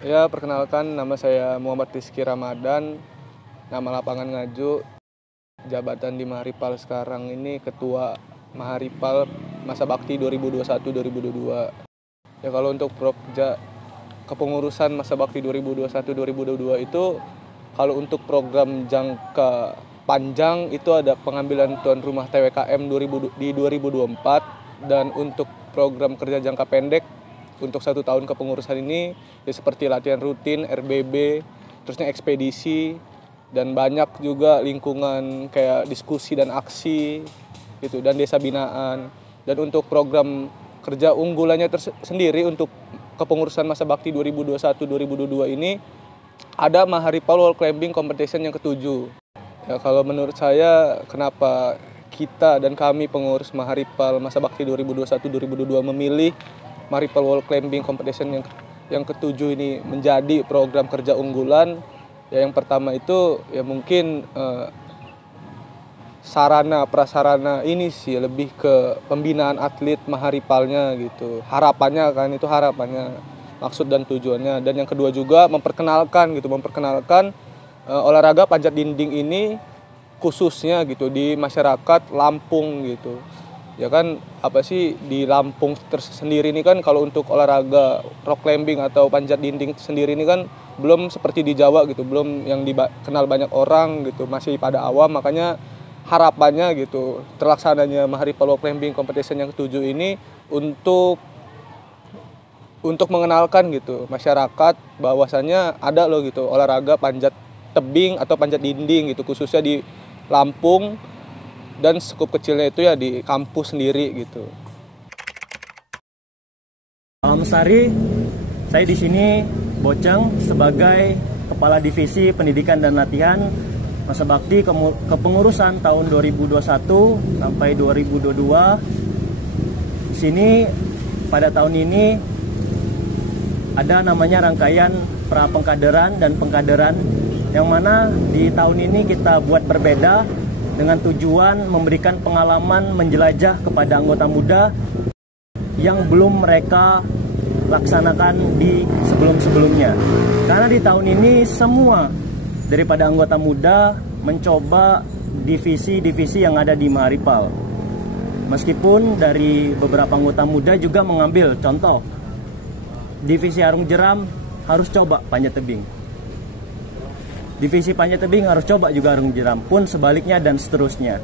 Ya, perkenalkan nama saya Muhammad Rizky Ramadan, nama lapangan Ngaju, jabatan di Maharipal sekarang ini Ketua Maharipal Masa Bakti 2021-2022. Ya, kalau untuk kepengurusan Masa Bakti 2021-2022 itu, kalau untuk program jangka panjang itu ada pengambilan tuan rumah TWKM di 2024, dan untuk program kerja jangka pendek untuk 1 tahun kepengurusan ini ya seperti latihan rutin, RBB, terusnya ekspedisi, dan banyak juga lingkungan kayak diskusi dan aksi gitu, dan desa binaan. Dan untuk program kerja unggulannya tersendiri untuk kepengurusan masa bakti 2021-2022 ini ada Maharipal World Climbing Competition yang ke-7. Ya, kalau menurut saya kenapa kita dan kami pengurus Maharipal masa bakti 2021-2022 memilih Maharipal World Climbing Competition yang ke-7 ini menjadi program kerja unggulan, ya yang pertama itu ya mungkin sarana prasarana ini sih lebih ke pembinaan atlet Maharipalnya gitu. Harapannya kan, itu harapannya, maksud dan tujuannya. Dan yang kedua juga memperkenalkan olahraga panjat dinding ini khususnya gitu di masyarakat Lampung gitu. Ya kan, apa sih, di Lampung tersendiri ini kan kalau untuk olahraga rock climbing atau panjat dinding sendiri ini kan belum seperti di Jawa gitu, belum yang dikenal banyak orang gitu, masih pada awam. Makanya harapannya gitu terlaksananya Maharipal Rock Climbing Competition yang ke-7 ini untuk mengenalkan gitu masyarakat bahwasannya ada loh gitu olahraga panjat tebing atau panjat dinding gitu, khususnya di Lampung, dan skup kecilnya itu ya di kampus sendiri gitu. Salam Sari, saya di sini Boceng sebagai Kepala Divisi Pendidikan dan Latihan Masa Bakti Kepengurusan tahun 2021 sampai 2022. Di sini pada tahun ini ada namanya rangkaian pra pengkaderan dan pengkaderan, yang mana di tahun ini kita buat berbeda dengan tujuan memberikan pengalaman menjelajah kepada anggota muda yang belum mereka laksanakan di sebelum-sebelumnya. Karena di tahun ini semua daripada anggota muda mencoba divisi-divisi yang ada di Maharipal. Meskipun dari beberapa anggota muda juga mengambil contoh, divisi Arung Jeram harus coba panjat tebing, divisi panjat tebing harus coba juga Arung Jeram, pun sebaliknya dan seterusnya.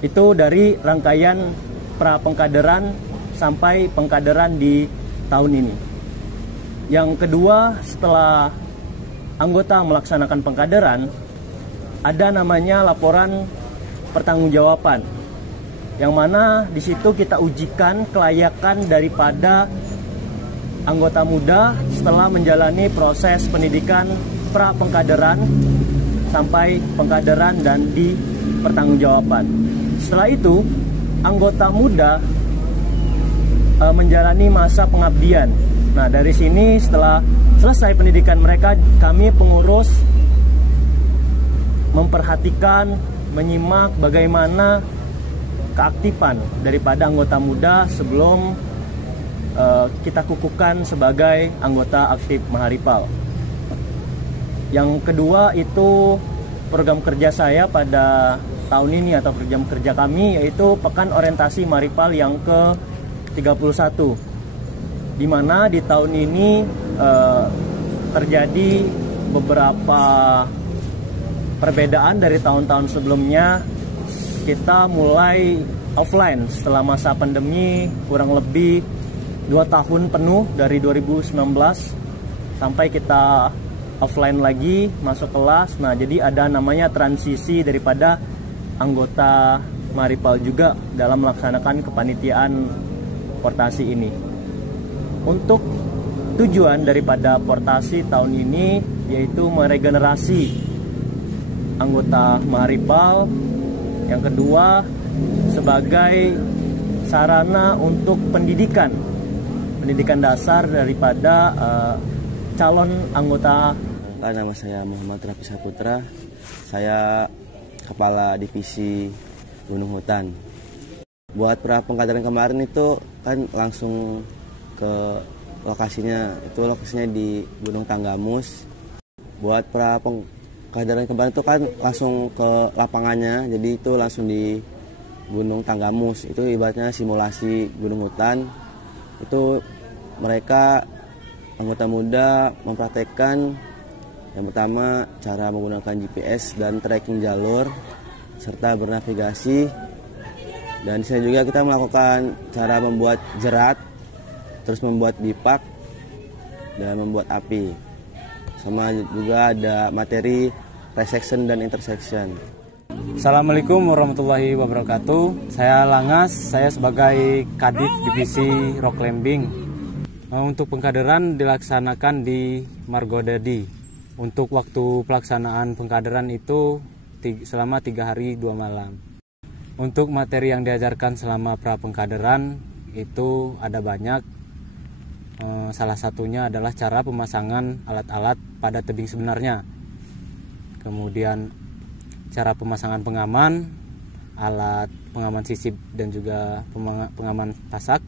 Itu dari rangkaian pra pengkaderan sampai pengkaderan di tahun ini. Yang kedua, setelah anggota melaksanakan pengkaderan, ada namanya laporan pertanggungjawaban, yang mana di situ kita ujikan kelayakan daripada anggota muda setelah menjalani proses pendidikan pra pengkaderan sampai pengkaderan dan di pertanggungjawaban. Setelah itu, anggota muda menjalani masa pengabdian. Nah, dari sini setelah selesai pendidikan mereka, kami pengurus memperhatikan, menyimak bagaimana keaktifan daripada anggota muda sebelum kita kukuhkan sebagai anggota aktif Maharipal. Yang kedua itu program kerja saya pada tahun ini atau program kerja kami, yaitu Pekan Orientasi Maharipal yang ke-31, di mana di tahun ini terjadi beberapa perbedaan dari tahun-tahun sebelumnya. Kita mulai offline setelah masa pandemi kurang lebih 2 tahun penuh, dari 2019 sampai kita offline lagi, masuk kelas. Nah, jadi ada namanya transisi daripada anggota Maharipal juga dalam melaksanakan kepanitiaan portasi ini. Untuk tujuan daripada portasi tahun ini yaitu meregenerasi anggota Maharipal. Yang kedua, sebagai sarana untuk pendidikan dasar daripada calon anggota. Nama saya Muhammad Rafi Saputra, saya Kepala Divisi Gunung Hutan. Buat pra pengkaderan kemarin itu kan langsung ke lokasinya di Gunung Tanggamus. Buat pra pengkaderan kemarin itu kan langsung ke lapangannya, jadi itu langsung di Gunung Tanggamus. Itu ibaratnya simulasi gunung hutan. Itu mereka anggota muda mempraktekkan yang pertama cara menggunakan GPS dan tracking jalur serta bernavigasi. Dan di sini juga kita melakukan cara membuat jerat, terus membuat bipak dan membuat api. Sama juga ada materi resection dan intersection. Assalamualaikum warahmatullahi wabarakatuh. Saya Langas, saya sebagai Kadif Divisi Rock Climbing. Untuk pengkaderan dilaksanakan di Margodadi. Untuk waktu pelaksanaan pengkaderan itu selama 3 hari 2 malam. Untuk materi yang diajarkan selama pra pengkaderan itu ada banyak. Salah satunya adalah cara pemasangan alat-alat pada tebing sebenarnya. Kemudian cara pemasangan pengaman, alat pengaman sisip dan juga pengaman pasak,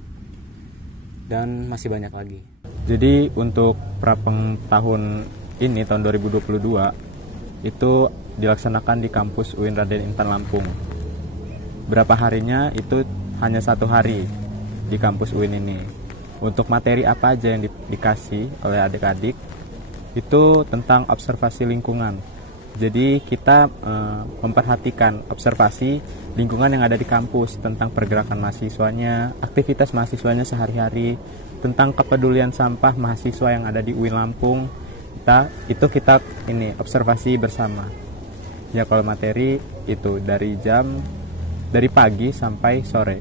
dan masih banyak lagi. Jadi untuk prapeng tahun ini, tahun 2022, itu dilaksanakan di kampus UIN Raden Intan Lampung. Berapa harinya itu hanya 1 hari di kampus UIN ini. Untuk materi apa aja yang dikasih oleh adik-adik itu tentang observasi lingkungan. Jadi kita memperhatikan observasi lingkungan yang ada di kampus, tentang pergerakan mahasiswanya, aktivitas mahasiswanya sehari-hari, tentang kepedulian sampah mahasiswa yang ada di UIN Lampung. Kita ini observasi bersama. Ya, kalau materi itu dari pagi sampai sore.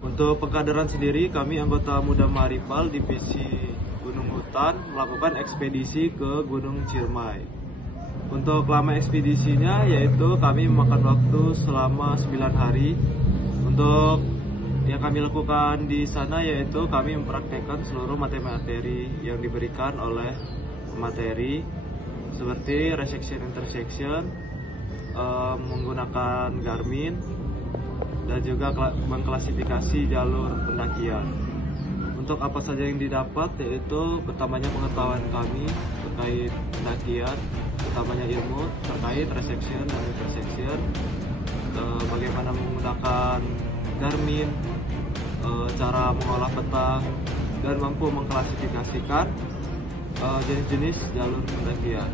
Untuk pengkaderan sendiri, kami anggota Muda Maharipal Divisi Gunung Hutan melakukan ekspedisi ke Gunung Ciremai. Untuk lama ekspedisinya yaitu kami memakan waktu selama 9 hari. Untuk yang kami lakukan di sana yaitu kami mempraktekkan seluruh materi-materi yang diberikan oleh pemateri seperti resection intersection, menggunakan Garmin, dan juga mengklasifikasi jalur pendakian. Untuk apa saja yang didapat yaitu pertamanya pengetahuan kami terkait pendakian, utamanya ilmu terkait resection dan intersection, bagaimana menggunakan Garmin, cara mengolah peta, dan mampu mengklasifikasikan jenis-jenis jalur pendakian.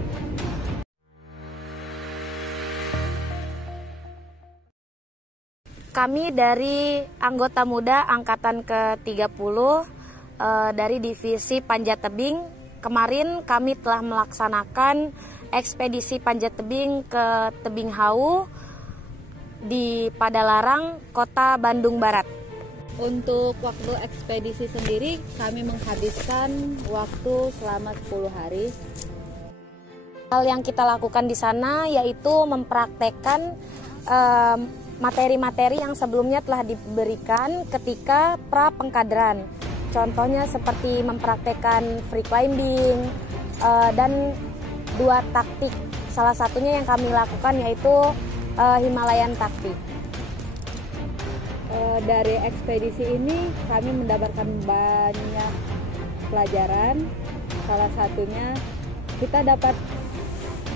Kami dari anggota muda angkatan ke-30 dari divisi panjat tebing. Kemarin kami telah melaksanakan ekspedisi panjat tebing ke Tebing Hau di Padalarang, Kota Bandung Barat. Untuk waktu ekspedisi sendiri kami menghabiskan waktu selama 10 hari. Hal yang kita lakukan di sana yaitu mempraktekkan materi-materi yang sebelumnya telah diberikan ketika pra pengkaderan. Contohnya seperti mempraktekkan free climbing dan 2 taktik. Salah satunya yang kami lakukan yaitu Himalayan taktik. Dari ekspedisi ini kami mendapatkan banyak pelajaran. Salah satunya kita dapat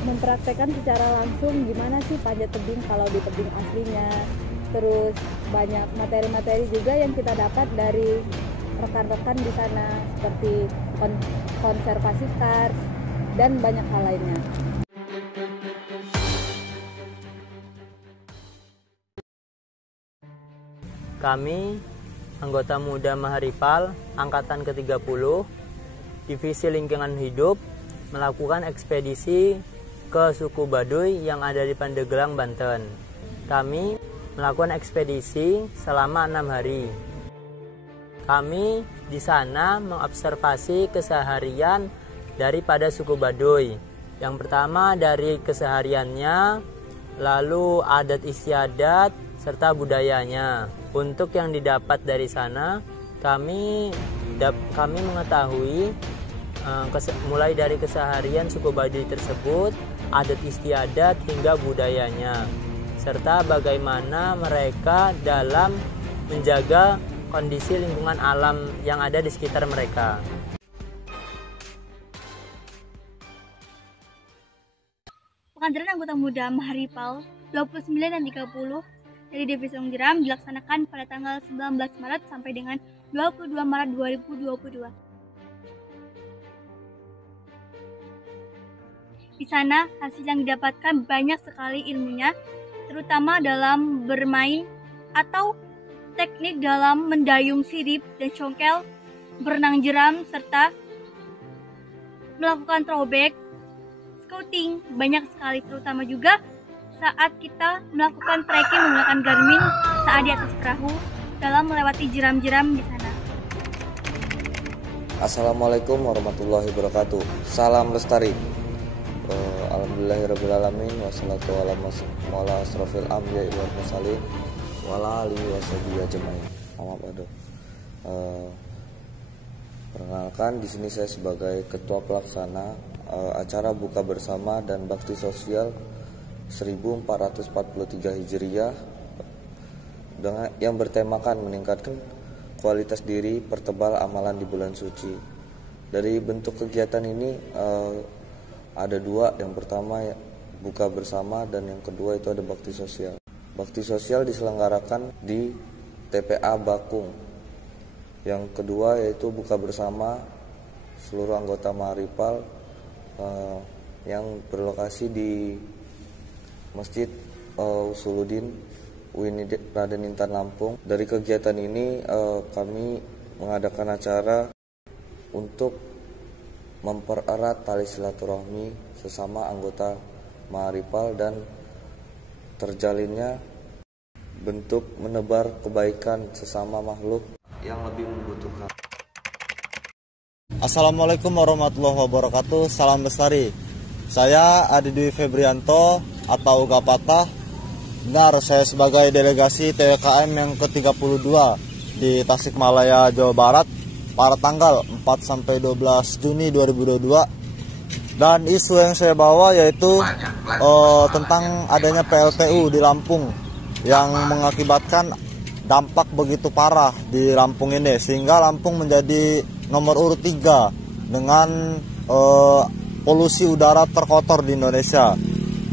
mempraktekkan secara langsung gimana sih panjat tebing kalau di tebing aslinya. Terus banyak materi-materi juga yang kita dapat dari rekan-rekan di sana seperti konservasi kars dan banyak hal lainnya. Kami anggota Muda Maharipal angkatan ke-30 Divisi Lingkungan Hidup melakukan ekspedisi ke suku Baduy yang ada di Pandeglang, Banten. Kami melakukan ekspedisi selama 6 hari. Kami di sana mengobservasi keseharian daripada suku Baduy. Yang pertama dari kesehariannya, lalu adat istiadat serta budayanya. Untuk yang didapat dari sana, kami mengetahui mulai dari keseharian suku Baduy tersebut, adat istiadat hingga budayanya, serta bagaimana mereka dalam menjaga kondisi lingkungan alam yang ada di sekitar mereka. Pengajaran anggota muda Maharipal 29 dan 30 dari Divisi Ongjeram dilaksanakan pada tanggal 19 Maret sampai dengan 22 Maret 2022. Di sana, hasil yang didapatkan banyak sekali ilmunya, terutama dalam bermain atau teknik dalam mendayung sirip dan congkel, berenang jeram, serta melakukan throwback, scouting, banyak sekali, terutama juga saat kita melakukan trekking menggunakan Garmin saat di atas perahu dalam melewati jeram-jeram di sana. Assalamualaikum warahmatullahi wabarakatuh. Salam lestari. Alhamdulillahirrabbilalamin. Wassalatu ala asrofil anbiya'i wal mursalin wala alihi washabihi ajmain. Perkenalkan, di sini saya sebagai ketua pelaksana acara buka bersama dan bakti sosial 1443 Hijriah yang bertemakan meningkatkan kualitas diri, pertebal amalan di bulan suci. Dari bentuk kegiatan ini ada dua, yang pertama buka bersama dan yang kedua itu ada bakti sosial. Bakti sosial diselenggarakan di TPA Bakung. Yang kedua yaitu buka bersama seluruh anggota Maharipal yang berlokasi di Masjid Usuluddin UIN Raden Intan Lampung. Dari kegiatan ini kami mengadakan acara untuk mempererat tali silaturahmi sesama anggota Maharipal dan terjalinnya bentuk menebar kebaikan sesama makhluk yang lebih membutuhkan. Assalamualaikum warahmatullahi wabarakatuh. Salam lestari. Saya Adi Dwi Febrianto atau Gapatah. Benar, saya sebagai delegasi TWKM yang ke-32 di Tasikmalaya, Jawa Barat pada tanggal 4 sampai 12 Juni 2022. Dan isu yang saya bawa yaitu tentang adanya PLTU di Lampung yang mengakibatkan dampak begitu parah di Lampung ini, sehingga Lampung menjadi nomor urut 3 dengan polusi udara terkotor di Indonesia.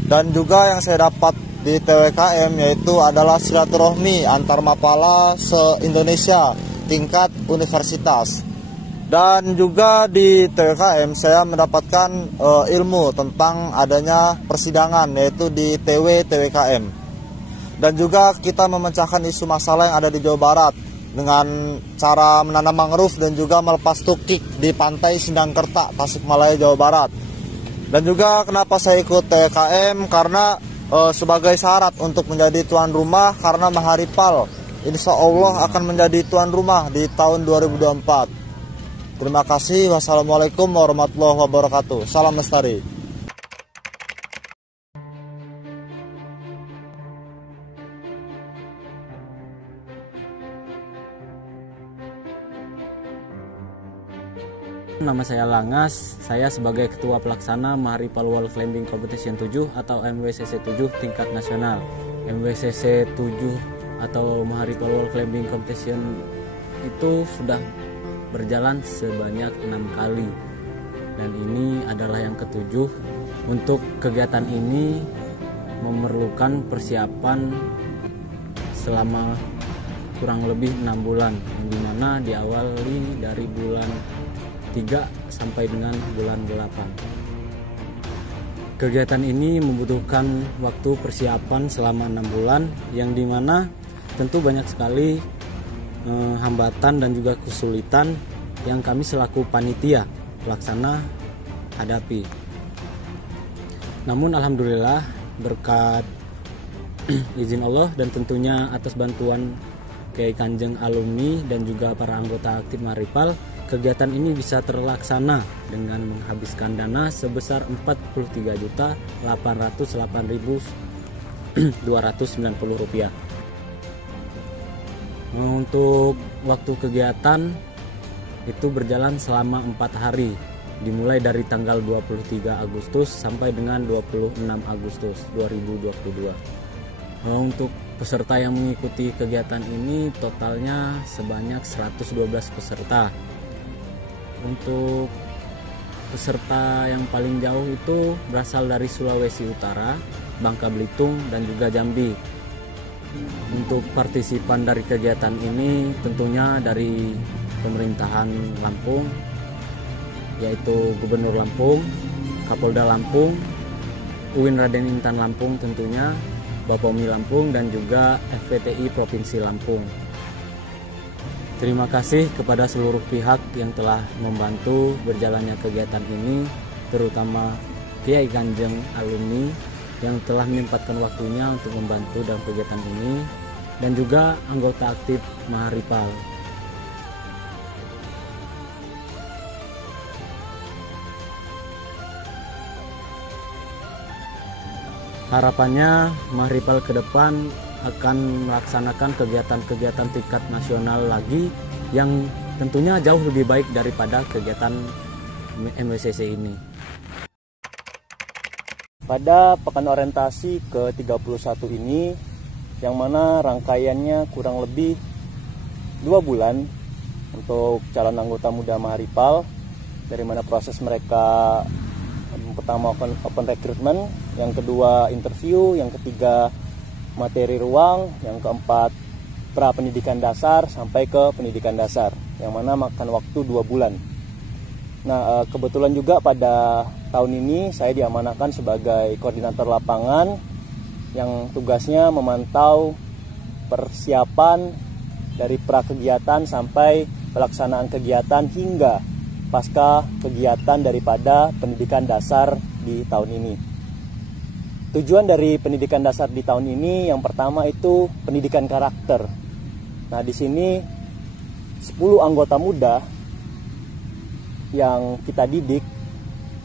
Dan juga yang saya dapat di TWKM yaitu adalah silaturahmi antar mapala se-Indonesia tingkat universitas. Dan juga di TWKM saya mendapatkan ilmu tentang adanya persidangan yaitu di TWKM. Dan juga kita memecahkan isu masalah yang ada di Jawa Barat dengan cara menanam mangrove dan juga melepas tukik di pantai Sindangkerta, Tasikmalaya, Jawa Barat. Dan juga kenapa saya ikut TWKM, karena sebagai syarat untuk menjadi tuan rumah, karena Maharipal insya Allah akan menjadi tuan rumah di tahun 2024. Terima kasih. Wassalamualaikum warahmatullahi wabarakatuh. Salam lestari. Nama saya Langas, saya sebagai Ketua Pelaksana Maharipal Wall Climbing Competition 7 atau MWCC 7 tingkat nasional. MWCC 7 atau Maharipal Wall Climbing Competition itu sudah berjalan sebanyak 6 kali. Dan ini adalah yang ke-7. Untuk kegiatan ini memerlukan persiapan selama kurang lebih 6 bulan, yang dimana diawali dari bulan 3 sampai dengan bulan 8. Kegiatan ini membutuhkan waktu persiapan selama 6 bulan, yang dimana tentu banyak sekali hambatan dan juga kesulitan yang kami selaku panitia pelaksana hadapi. Namun alhamdulillah berkat izin Allah dan tentunya atas bantuan Kiai Kanjeng alumni dan juga para anggota aktif Maharipal, kegiatan ini bisa terlaksana dengan menghabiskan dana sebesar Rp48.808.290. Untuk waktu kegiatan itu berjalan selama 4 hari, dimulai dari tanggal 23 Agustus sampai dengan 26 Agustus 2022. Untuk Peserta yang mengikuti kegiatan ini totalnya sebanyak 112 peserta. Untuk peserta yang paling jauh itu berasal dari Sulawesi Utara, Bangka Belitung, dan juga Jambi. Untuk partisipan dari kegiatan ini tentunya dari pemerintahan Lampung, yaitu Gubernur Lampung, Kapolda Lampung, UIN Raden Intan Lampung tentunya, Baphomi Lampung, dan juga FPTI Provinsi Lampung. Terima kasih kepada seluruh pihak yang telah membantu berjalannya kegiatan ini, terutama Kiai Kanjeng alumni yang telah menyempatkan waktunya untuk membantu dalam kegiatan ini, dan juga anggota aktif Maharipal. Harapannya Maharipal ke depan akan melaksanakan kegiatan-kegiatan tingkat nasional lagi yang tentunya jauh lebih baik daripada kegiatan MWCC ini. Pada pekan orientasi ke-31 ini, yang mana rangkaiannya kurang lebih 2 bulan untuk calon anggota muda Maharipal, dari mana proses mereka pertama open recruitment, yang kedua interview, yang ketiga materi ruang, yang keempat pra pendidikan dasar sampai ke pendidikan dasar, yang mana makan waktu 2 bulan. Nah, kebetulan juga pada tahun ini saya diamanahkan sebagai koordinator lapangan yang tugasnya memantau persiapan dari pra kegiatan sampai pelaksanaan kegiatan hingga pasca kegiatan daripada pendidikan dasar di tahun ini. Tujuan dari pendidikan dasar di tahun ini yang pertama itu pendidikan karakter. Nah, di sini 10 anggota muda yang kita didik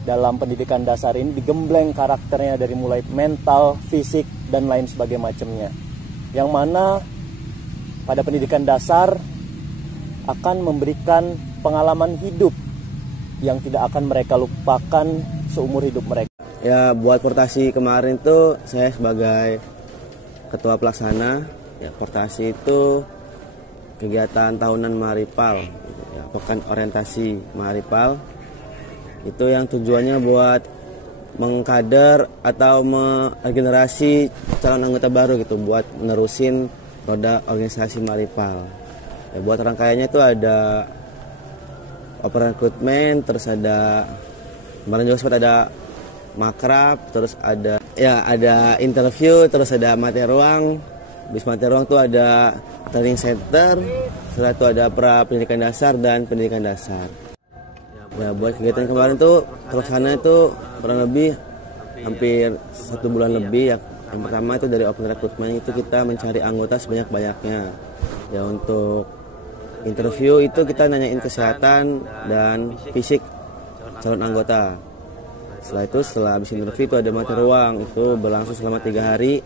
dalam pendidikan dasar ini digembleng karakternya dari mulai mental, fisik, dan lain sebagainya macamnya. Yang mana pada pendidikan dasar akan memberikan pengalaman hidup yang tidak akan mereka lupakan seumur hidup mereka. Ya, buat Portasi kemarin tuh saya sebagai ketua pelaksana. Ya, Portasi itu kegiatan tahunan Maharipal, ya, pekan orientasi Maharipal. Itu yang tujuannya buat mengkader atau meregenerasi calon anggota baru gitu, buat nerusin roda organisasi Maharipal. Ya, buat rangkaiannya itu ada open recruitment, terus ada kemarin juga sempat ada makrab, terus ada interview, terus ada materi ruang. Bis materi ruang tuh ada training center, setelah itu ada pra pendidikan dasar dan pendidikan dasar. Ya, buat kegiatan kemarin tuh terlaksana itu kurang lebih hampir 1 bulan lebih ya. Yang pertama itu dari open recruitment itu kita mencari anggota sebanyak-banyaknya. Ya, untuk interview itu kita nanyain kesehatan dan fisik calon anggota. Setelah itu, setelah habis interview itu ada materi ruang, itu berlangsung selama 3 hari.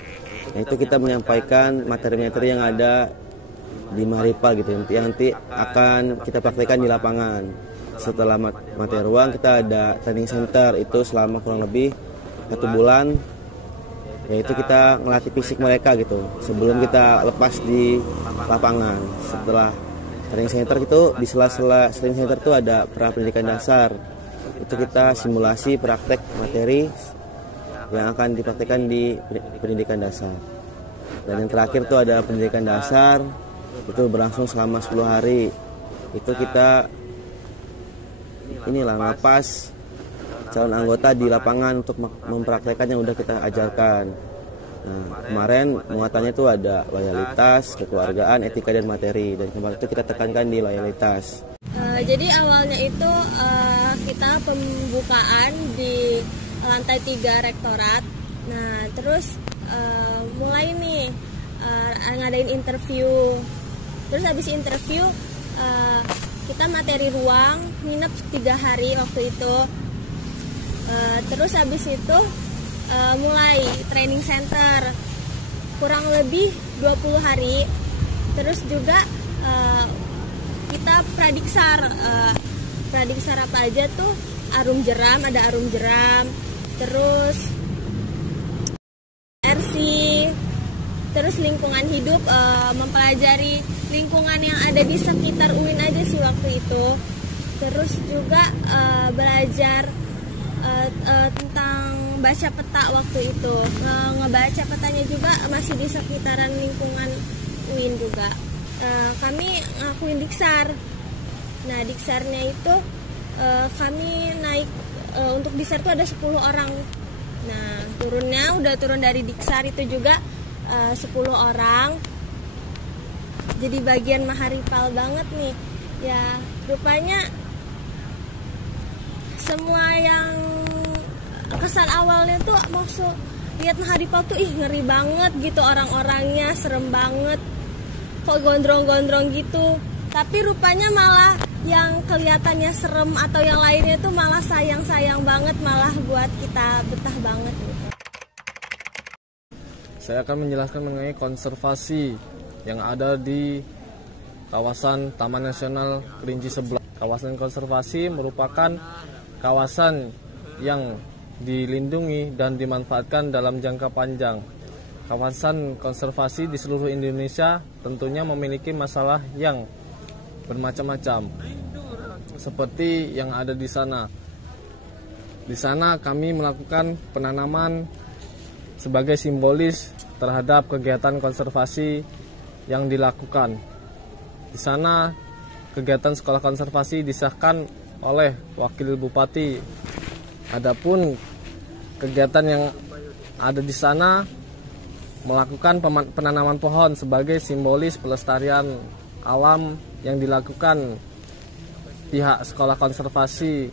Nah, itu kita menyampaikan materi-materi yang ada di Maharipal gitu, yang nanti akan kita praktekkan di lapangan. Setelah materi ruang kita ada training center, itu selama kurang lebih 1 bulan. Yaitu kita ngelatih fisik mereka gitu sebelum kita lepas di lapangan. Setelah training center itu di sela-sela training center itu ada pra pendidikan dasar. Itu kita simulasi praktek materi yang akan dipraktekkan di pendidikan dasar. Dan yang terakhir itu ada pendidikan dasar, itu berlangsung selama 10 hari. Itu kita ngelepas calon anggota di lapangan untuk mempraktekkan yang udah kita ajarkan. Nah, kemarin muatannya itu ada loyalitas, kekeluargaan, etika, dan materi. Dan kemarin itu kita tekankan di loyalitas. Jadi awalnya itu kita pembukaan di lantai 3 rektorat. Nah, terus mulai nih ngadain interview. Terus habis interview kita materi ruang, nginep 3 hari waktu itu. Terus habis itu mulai training center kurang lebih 20 hari. Terus juga kita pradiksar. Pradiksar apa aja tuh? Arum jeram, ada arum jeram. Terus RC. terus lingkungan hidup, mempelajari lingkungan yang ada di sekitar UIN aja sih waktu itu. Terus juga belajar tentang baca peta waktu itu. Ngebaca petanya juga masih di sekitaran lingkungan UIN juga. Kami ngakuin Diksar. Nah, Diksarnya itu kami naik untuk Diksar itu ada 10 orang. Nah, udah turun dari Diksar itu juga 10 orang. Jadi bagian Maharipal banget nih. Ya, rupanya semua yang kesan awalnya tuh maksud lihat Maharipal tuh ngeri banget gitu, orang-orangnya serem banget, kok gondrong-gondrong gitu. Tapi rupanya malah yang kelihatannya serem atau yang lainnya tuh malah sayang-sayang banget, malah buat kita betah banget gitu. Saya akan menjelaskan mengenai konservasi yang ada di kawasan Taman Nasional Kerinci Sebelat. Kawasan konservasi merupakan kawasan yang dilindungi dan dimanfaatkan dalam jangka panjang. Kawasan konservasi di seluruh Indonesia tentunya memiliki masalah yang bermacam-macam, seperti yang ada di sana. Di sana kami melakukan penanaman sebagai simbolis terhadap kegiatan konservasi yang dilakukan. Di sana kegiatan sekolah konservasi disahkan oleh Wakil Bupati. Adapun kegiatan yang ada di sana melakukan penanaman pohon sebagai simbolis pelestarian alam yang dilakukan pihak Sekolah Konservasi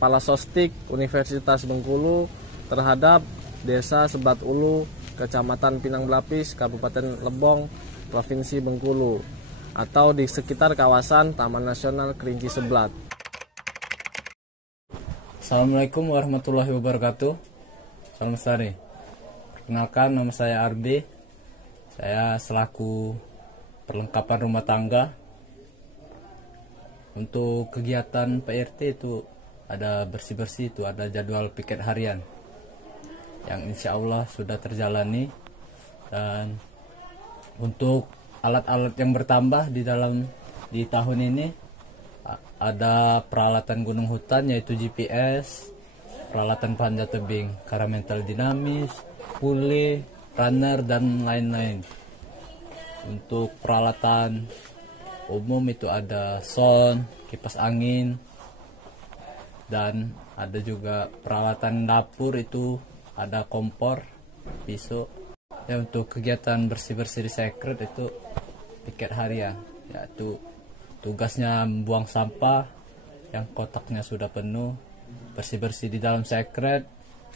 Palasostik Universitas Bengkulu terhadap Desa Sebat Ulu, Kecamatan Pinang Belapis, Kabupaten Lebong, Provinsi Bengkulu, atau di sekitar kawasan Taman Nasional Kerinci Sebelat. Assalamualaikum warahmatullahi wabarakatuh. Salam Lestari. Perkenalkan, nama saya Ardi. Saya selaku perlengkapan rumah tangga. Untuk kegiatan PRT itu ada bersih-bersih, itu ada jadwal piket harian yang insya Allah sudah terjalani. Dan untuk alat-alat yang bertambah di tahun ini ada peralatan gunung hutan yaitu GPS, peralatan panjat tebing, karamental dinamis, pule, runner, dan lain-lain. Untuk peralatan umum itu ada sound, kipas angin, dan ada juga peralatan dapur itu ada kompor, pisau. Ya, untuk kegiatan bersih-bersih di Secret itu piket harian, yaitu tugasnya membuang sampah yang kotaknya sudah penuh, bersih-bersih di dalam Secret,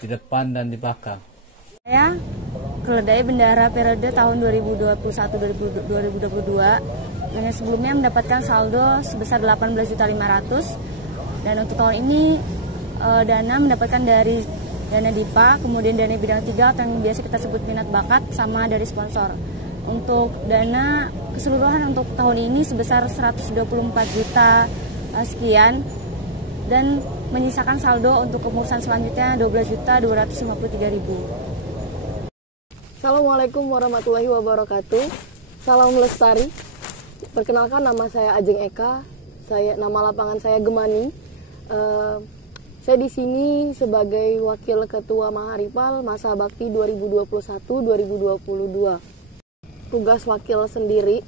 di depan dan di belakang. Saya keledai bendahara periode tahun 2021-2022 yang sebelumnya mendapatkan saldo sebesar 18.500.000, dan untuk tahun ini dana mendapatkan dari dana DIPA, kemudian dana bidang 3 atau yang biasa kita sebut minat bakat, sama dari sponsor. Untuk dana keseluruhan untuk tahun ini sebesar 124 juta sekian, dan menyisakan saldo untuk kepengurusan selanjutnya 12.253.000. Assalamualaikum warahmatullahi wabarakatuh. Salam Lestari. Perkenalkan, nama saya Ajeng Eka. Nama lapangan saya Gemani. Saya di sini sebagai Wakil Ketua Maharipal masa bakti 2021-2022. Tugas wakil sendiri,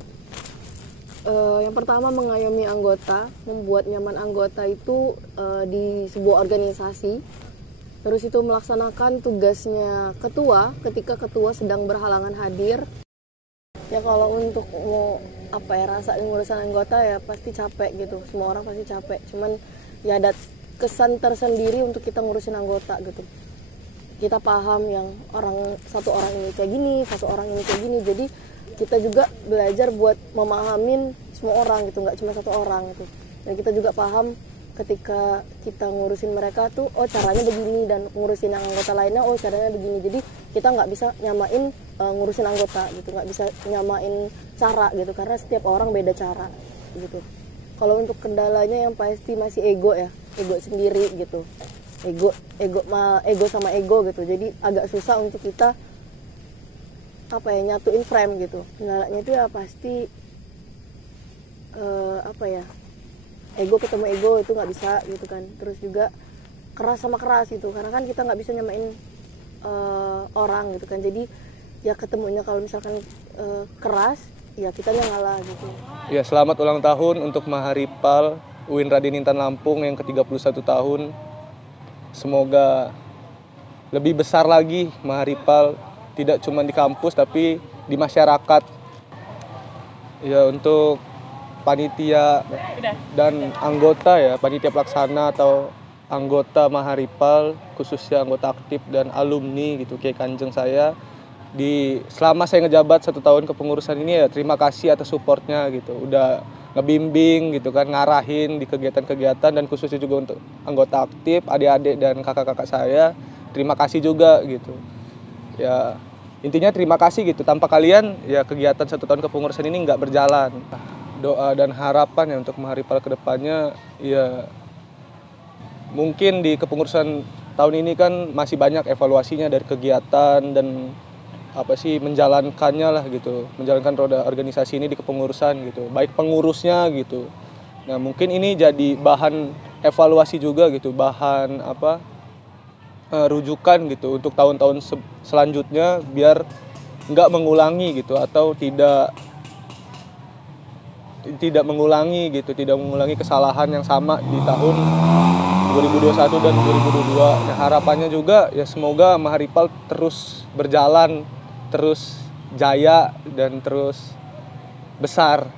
yang pertama mengayomi anggota, membuat nyaman anggota itu di sebuah organisasi. Terus itu melaksanakan tugasnya ketua ketika ketua sedang berhalangan hadir. Ya kalau untuk mau rasa ngurusan anggota ya pasti capek gitu, semua orang pasti capek. Cuman ya ada kesan tersendiri untuk kita ngurusin anggota gitu. Kita paham yang satu orang ini kayak gini, satu orang ini kayak gini. Jadi kita juga belajar buat memahamin semua orang gitu, nggak cuma satu orang gitu. Dan kita juga paham ketika kita ngurusin mereka tuh, oh caranya begini, dan ngurusin yang anggota lainnya, oh caranya begini. Jadi kita nggak bisa nyamain ngurusin anggota gitu, nggak bisa nyamain cara gitu, karena setiap orang beda cara gitu. Kalau untuk kendalanya yang pasti masih ego ya, ego sendiri gitu, ego sama ego gitu. Jadi agak susah untuk kita nyatuin frame gitu. Kendalanya itu ya pasti ego ketemu ego itu nggak bisa gitu kan. Terus juga keras sama keras gitu, karena kan kita nggak bisa nyamain orang gitu kan. Jadi ya ketemunya kalau misalkan keras, ya kita yang ngalah gitu. Ya, selamat ulang tahun untuk Maharipal UIN Raden Intan Lampung yang ke-31 tahun. Semoga lebih besar lagi Maharipal, tidak cuma di kampus tapi di masyarakat. Ya, untuk panitia dan anggota ya, panitia pelaksana atau anggota Maharipal, khususnya anggota aktif dan alumni gitu, kayak kanjeng saya, selama saya ngejabat 1 tahun kepengurusan ini ya terima kasih atas supportnya gitu, udah ngebimbing gitu kan, ngarahin di kegiatan-kegiatan, dan khususnya juga untuk anggota aktif, adik-adik dan kakak-kakak saya, terima kasih juga gitu. Ya intinya terima kasih gitu, tanpa kalian ya kegiatan 1 tahun kepengurusan ini nggak berjalan. Doa dan harapan ya untuk Maharipal kedepannya, ya mungkin di kepengurusan tahun ini kan masih banyak evaluasinya dari kegiatan dan menjalankannya lah gitu, menjalankan roda organisasi ini di kepengurusan gitu, baik pengurusnya gitu. Nah mungkin ini jadi bahan evaluasi juga gitu, bahan rujukan gitu untuk tahun-tahun selanjutnya, biar nggak mengulangi gitu, atau tidak mengulangi kesalahan yang sama di tahun 2021 dan 2022. Ya, harapannya juga ya semoga Maharipal terus berjalan, terus jaya, dan terus besar.